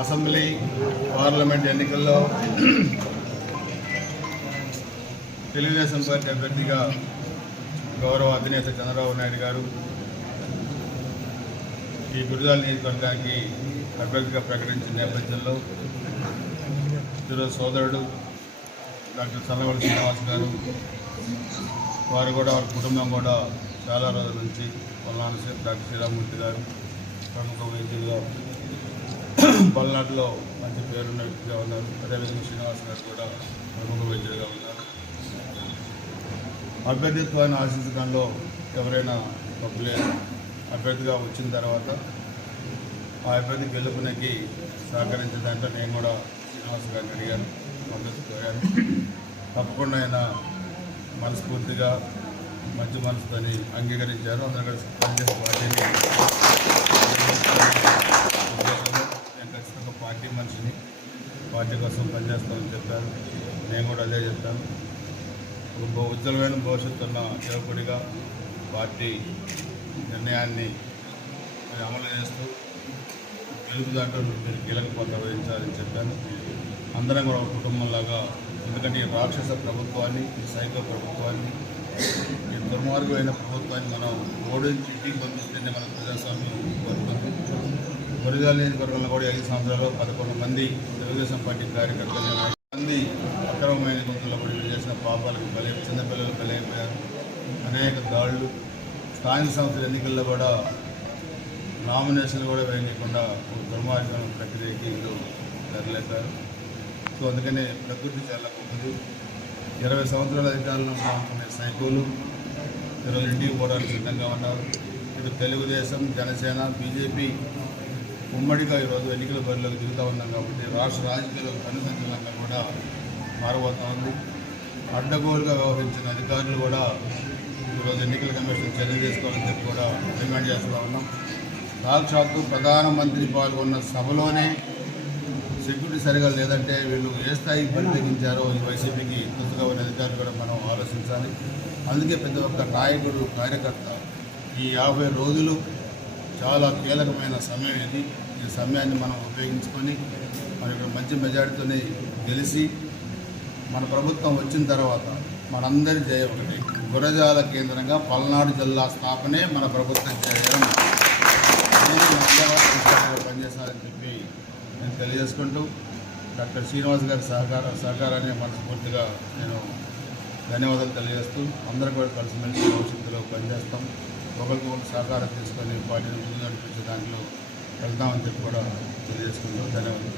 Assembly parliament ఎన్నికల్లో Telugu Desam party అభ్యర్థిగా గౌరవ అధినేత చంద్రబాబు నాయుడు గారు ఈ గురజాల నియోజకవర్గానికి అభ్యర్థిగా ప్రకటించిన నేపథ్యంలో ఈరోజు సోదరుడు డాక్టర్ చల్లవల్లి శ్రీనివాస్ గారు వారు కూడా వారి కుటుంబం కూడా చాలా రోజుల నుంచి పల్నాడు డాక్టర్ శ్రీరామూర్తి గారు ప్రముఖ వైద్యులుగా పల్నాడులో మంచి పేరున్న వ్యక్తిగా ఉన్నారు. అదేవిధంగా శ్రీనివాస్ గారు కూడా ప్రముఖ వైద్యులుగా ఉన్నారు. అభ్యర్థిత్వాన్ని ఆశించడంలో ఎవరైనా తప్పులేదు. అభ్యర్థిగా వచ్చిన తర్వాత ఆ అభ్యర్థి గెలుపునకి సహకరించడంటే నేను కూడా శ్రీనివాస్ గారిని అడిగాను, మద్దతు కోరాను. తప్పకుండా ఆయన మనస్ఫూర్తిగా మంచి మనసుతోని అంగీకరించారు. అందరూ కలిసి పనిచేసే పార్టీని నేను ఖచ్చితంగా పార్టీ మనిషిని, పార్టీ కోసం పనిచేస్తామని చెప్పారు. నేను కూడా అదే చెప్పాను. ఒక ఉజ్వలమైన భవిష్యత్తు ఉన్న యువకుడిగా పార్టీ నిర్ణయాన్ని అమలు చేస్తూ గెలుపు దాంట్లో మీరు కీలక పాత్ర వహించాలని చెప్పాను. అందరం కూడా ఒక కుటుంబంలాగా, ఎందుకంటే ఈ రాక్షస ప్రభుత్వాన్ని, ఈ సైకో ప్రభుత్వాన్ని, ఈ దుర్మార్గమైన ప్రభుత్వాన్ని మనం ఓడించి ఇంటికి పంపిస్తేనే మన ప్రజాస్వామ్యం కోరుతుంది. గురజాల నియోజకవర్గంలో కూడా 5 సంవత్సరాలు 11 మంది తెలుగుదేశం పార్టీ కార్యకర్తలు మంది అక్రమమైన గుంపుల్లో పడి చేసిన పాపాలకు చిన్నపిల్లలు బలైపోయారు. అనేక దాడులు, స్థానిక సంస్థల ఎన్నికల్లో కూడా నామినేషన్లు కూడా వేయకుండా దుర్మార్గం ప్రక్రియకి వీళ్ళు తెరలేపారు. సో అందుకనే ప్రకృతి చాలా గొప్పది. 20 సంవత్సరాల అధికారంలో ఉంటున్న సైకోలు ఈరోజు ఇంటికి పోవడానికి సిద్ధంగా ఉన్నారు. ఇటు తెలుగుదేశం, జనసేన, బీజేపీ ఉమ్మడిగా ఈరోజు ఎన్నికల బరిలోకి దిగుతూ ఉన్నాం. కాబట్టి రాష్ట్ర రాజకీయాలకు కనుసంచలంగా కూడా మారబోతూ ఉంది. అడ్డగోలుగా వ్యవహరించిన అధికారులు కూడా ఈరోజు ఎన్నికల కమిషన్ చర్యలు తీసుకోవాలని చెప్పి కూడా డిమాండ్ చేస్తూ ఉన్నాం. సాక్షాత్తు ప్రధానమంత్రి పాల్గొన్న సభలోనే సెక్యూరిటీ సరిగా లేదంటే వీళ్ళు ఏ స్థాయికి పరితగించారో ఈ వైసీపీకి కొత్తగా ఉన్న అధికారులు కూడా మనం ఆలోచించాలి. అందుకే పెద్ద ఒక్క నాయకుడు, కార్యకర్త ఈ 50 రోజులు చాలా కీలకమైన సమయం ఇది. ఈ సమయాన్ని మనం ఉపయోగించుకొని మనకి మంచి మెజారిటీతోనే గెలిచి మన ప్రభుత్వం వచ్చిన తర్వాత మనందరి జయ ఒకటి, గురజాల కేంద్రంగా పల్నాడు జిల్లా స్థాపనే మన ప్రభుత్వం చేయడం పనిచేస్తారని చెప్పి నేను తెలియజేసుకుంటూ డాక్టర్ శ్రీనివాస్ గారి సహకారాన్ని మనస్ఫూర్తిగా నేను ధన్యవాదాలు తెలియజేస్తూ అందరూ కూడా కలిసిమెలిసి భవిష్యత్తులో పనిచేస్తాం, ఒకరికొకరు సహకారం తీసుకొని పార్టీని ముందు నడిపించే దాంట్లో వెళ్తామని చెప్పి కూడా తెలియజేసుకుంటూ ధన్యవాదాలు.